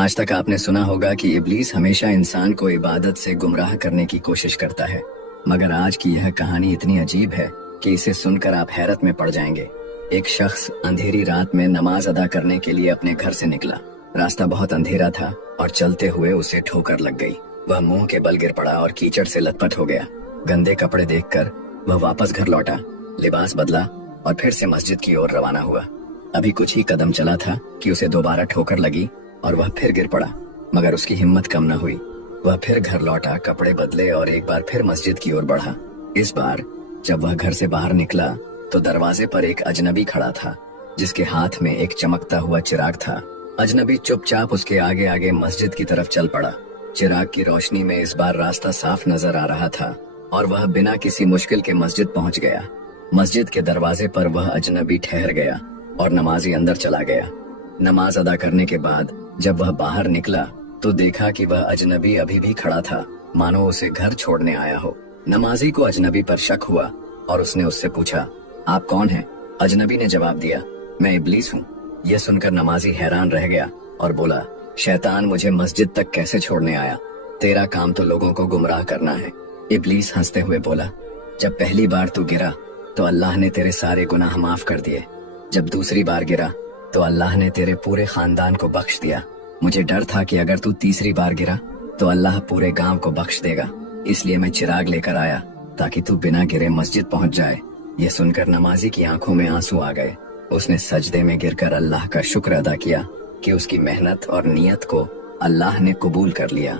आज तक आपने सुना होगा कि इब्लीस हमेशा इंसान को इबादत से गुमराह करने की कोशिश करता है, मगर आज की यह कहानी इतनी अजीब है कि इसे सुनकर आप हैरत में पड़ जाएंगे। एक शख्स अंधेरी रात में नमाज अदा करने के लिए अपने घर से निकला। रास्ता बहुत अंधेरा था और चलते हुए उसे ठोकर लग गई। वह मुंह के बल गिर पड़ा और कीचड़ से लथपथ हो गया। गंदे कपड़े देखकर वह वापस घर लौटा, लिबास बदला और फिर से मस्जिद की ओर रवाना हुआ। अभी कुछ ही कदम चला था कि उसे दोबारा ठोकर लगी और वह फिर गिर पड़ा, मगर उसकी हिम्मत कम न हुई। वह फिर घर लौटा, कपड़े बदले और एक बार फिर मस्जिद की ओर बढ़ा। इस बार जब वह घर से बाहर निकला तो दरवाजे पर एक अजनबी खड़ा था, जिसके हाथ में एक चमकता हुआ चिराग था। अजनबी चुपचाप उसके आगे आगे मस्जिद की तरफ चल पड़ा। चिराग की रोशनी में इस बार रास्ता साफ नजर आ रहा था और वह बिना किसी मुश्किल के मस्जिद पहुंच गया। मस्जिद के दरवाजे पर वह अजनबी ठहर गया और नमाजी अंदर चला गया। नमाज अदा करने के बाद जब वह बाहर निकला तो देखा कि वह अजनबी अभी भी खड़ा था, मानो उसे घर छोड़ने आया हो। नमाजी को अजनबी पर शक हुआ और उसने उससे पूछा, आप कौन हैं? अजनबी ने जवाब दिया, मैं इब्लीस हूँ। यह सुनकर नमाजी हैरान रह गया और बोला, शैतान मुझे मस्जिद तक कैसे छोड़ने आया? तेरा काम तो लोगों को गुमराह करना है। इब्लीस हंसते हुए बोला, जब पहली बार तू गिरा तो अल्लाह ने तेरे सारे गुनाह माफ कर दिए। जब दूसरी बार गिरा तो अल्लाह ने तेरे पूरे खानदान को बख्श दिया। मुझे डर था कि अगर तू तीसरी बार गिरा तो अल्लाह पूरे गांव को बख्श देगा, इसलिए मैं चिराग लेकर आया ताकि तू बिना गिरे मस्जिद पहुंच जाए। यह सुनकर नमाजी की आंखों में आंसू आ गए। उसने सजदे में गिरकर अल्लाह का शुक्र अदा किया कि उसकी मेहनत और नियत को अल्लाह ने कबूल कर लिया।